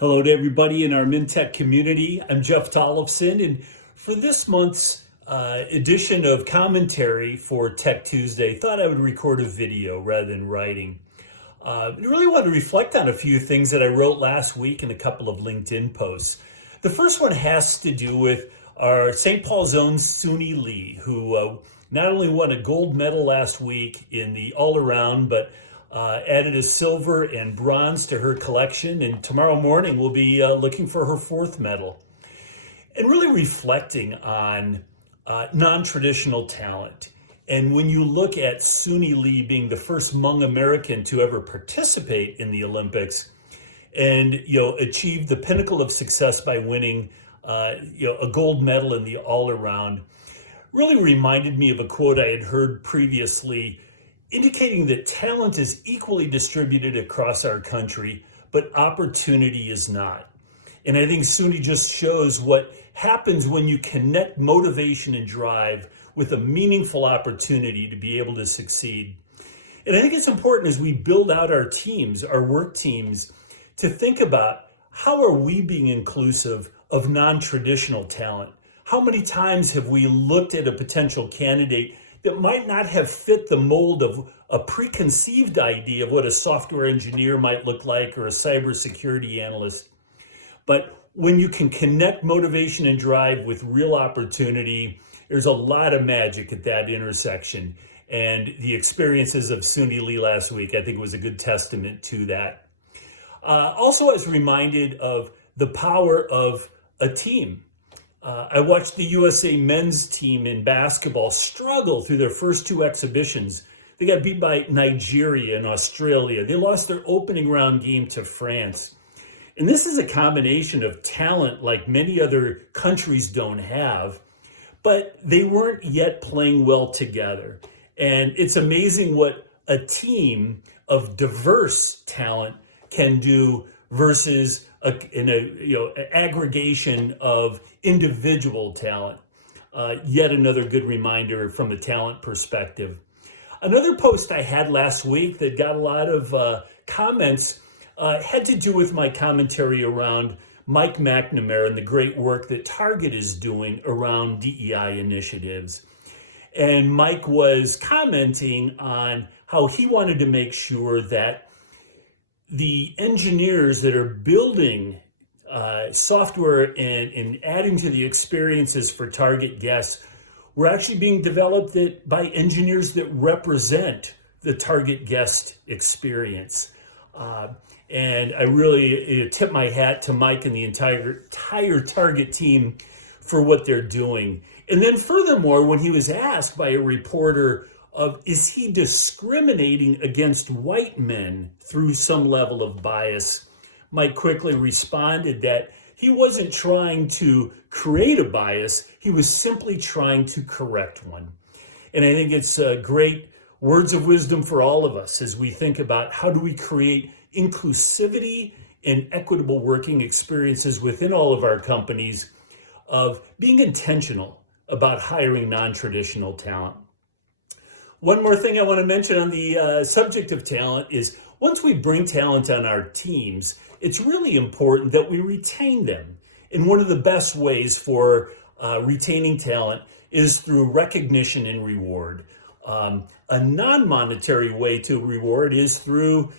Hello to everybody in our MinTech community. I'm Jeff Tollefson, and for this month's edition of commentary for Tech Tuesday, thought I would record a video rather than writing. I really want to reflect on a few things that I wrote last week in a couple of LinkedIn posts. The first one has to do with our St. Paul's own Suni Lee, who not only won a gold medal last week in the all-around, but added a silver and bronze to her collection, and tomorrow morning we'll be looking for her fourth medal. And really reflecting on non-traditional talent. And when you look at Suni Lee being the first Hmong American to ever participate in the Olympics and achieve the pinnacle of success by winning a gold medal in the all-around, really reminded me of a quote I had heard previously indicating that talent is equally distributed across our country, but opportunity is not. And I think Suni just shows what happens when you connect motivation and drive with a meaningful opportunity to be able to succeed. And I think it's important as we build out our teams, our work teams, to think about how are we being inclusive of non-traditional talent? How many times have we looked at a potential candidate that might not have fit the mold of a preconceived idea of what a software engineer might look like or a cybersecurity analyst? But when you can connect motivation and drive with real opportunity, there's a lot of magic at that intersection. And the experiences of Suni Lee last week, I think, was a good testament to that. Also, I was reminded of the power of a team. I watched the USA men's team in basketball struggle through their first two exhibitions. They got beat by Nigeria and Australia. They lost their opening round game to France. And this is a combination of talent like many other countries don't have, but they weren't yet playing well together. And it's amazing what a team of diverse talent can do versus an aggregation of individual talent. Yet another good reminder from a talent perspective. Another post I had last week that got a lot of comments had to do with my commentary around Mike McNamara and the great work that Target is doing around DEI initiatives. And Mike was commenting on how he wanted to make sure that the engineers that are building software and adding to the experiences for Target guests were actually being developed by engineers that represent the Target guest experience. And I really tip my hat to Mike and the entire Target team for what they're doing. And then furthermore, when he was asked by a reporter is he discriminating against white men through some level of bias, Mike quickly responded that he wasn't trying to create a bias, he was simply trying to correct one. And I think it's great words of wisdom for all of us as we think about how do we create inclusivity and equitable working experiences within all of our companies, of being intentional about hiring non-traditional talent. One more thing I want to mention on the subject of talent is once we bring talent on our teams, it's really important that we retain them. And one of the best ways for retaining talent is through recognition and reward. A non-monetary way to reward is through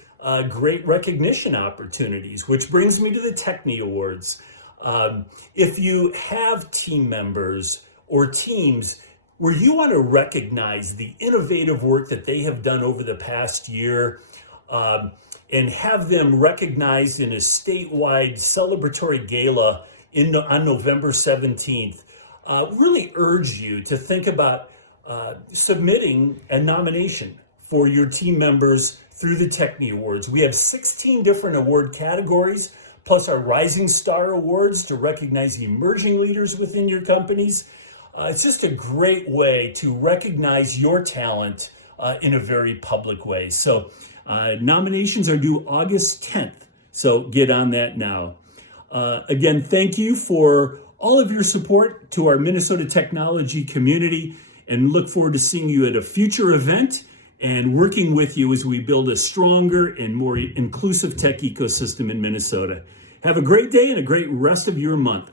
great recognition opportunities, which brings me to the Techni Awards. If you have team members or teams where you want to recognize the innovative work that they have done over the past year and have them recognized in a statewide celebratory gala on November 17th, really urge you to think about submitting a nomination for your team members through the Techni Awards. We have 16 different award categories, plus our Rising Star Awards to recognize emerging leaders within your companies. It's just a great way to recognize your talent in a very public way. So nominations are due August 10th. So get on that now. Again, thank you for all of your support to our Minnesota technology community, and look forward to seeing you at a future event and working with you as we build a stronger and more inclusive tech ecosystem in Minnesota. Have a great day and a great rest of your month.